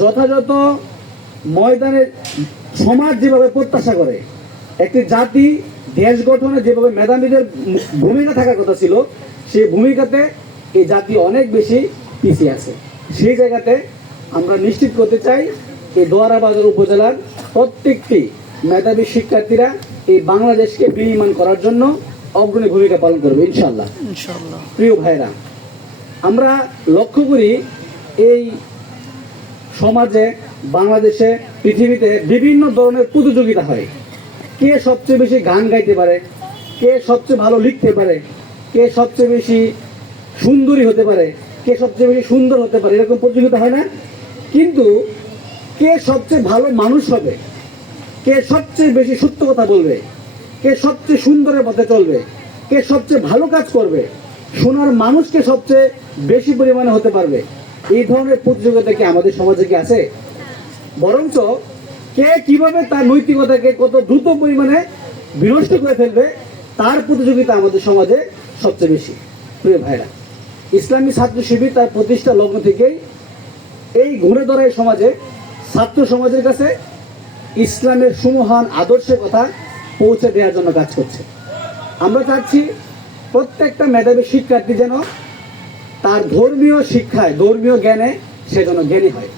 যথাযথ ময়দানে সমাজ যেভাবে প্রত্যাশা করে, একটি জাতি দেশ গঠনে যেভাবে মেধাবীদের ভূমিকা থাকার কথা ছিল, সেই ভূমিকাতে এই জাতি অনেক বেশি পিছিয়ে আছে। সেই জায়গাতে আমরা নিশ্চিত করতে চাই এই দোয়ারাবাজার উপজেলার প্রত্যেকটি মেধাবী শিক্ষার্থীরা এই বাংলাদেশকে বিনির্মাণ করার জন্য অগ্রণী ভূমিকা পালন করবে ইনশাআল্লাহ। প্রিয় ভাইরা, আমরা লক্ষ্য করি এই সমাজে, বাংলাদেশে, পৃথিবীতে বিভিন্ন ধরনের প্রতিযোগিতা হয়। কে সবচেয়ে বেশি গান গাইতে পারে, কে সবচেয়ে ভালো লিখতে পারে, কে সবচেয়ে বেশি সুন্দরী হতে পারে, কে সবচেয়ে বেশি সুন্দর হতে পারে, এরকম প্রতিযোগিতা হয় না? কিন্তু কে সবচেয়ে ভালো মানুষ হবে, কে সবচেয়ে বেশি সত্য কথা বলবে, কে সবচেয়ে সুন্দরের পথে চলবে, কে সবচেয়ে ভালো কাজ করবে, সোনার মানুষকে সবচেয়ে বেশি পরিমাণে হতে পারবে, এই ধরনের প্রতিযোগিতা কি আমাদের সমাজে কি আছে? বরঞ্চ কে কিভাবে তার নৈতিকতাকে কত দ্রুত পরিমাণে বিনষ্ট করে ফেলবে, তার প্রতিযোগিতা আমাদের সমাজে সবচেয়ে বেশি। প্রিয় ভাইরা, ইসলামী ছাত্র শিবির তার প্রতিষ্ঠা লগ্ন থেকেই এই ঘুরে ধরা এই সমাজে ছাত্র সমাজের কাছে ইসলামের সুমহান আদর্শের কথা পৌঁছে দেওয়ার জন্য কাজ করছে। আমরা চাচ্ছি প্রত্যেকটা মেধাবী শিক্ষার্থী যেন তার ধর্মীয় শিক্ষায়, ধর্মীয় জ্ঞানে সে যেন জ্ঞানী হয়।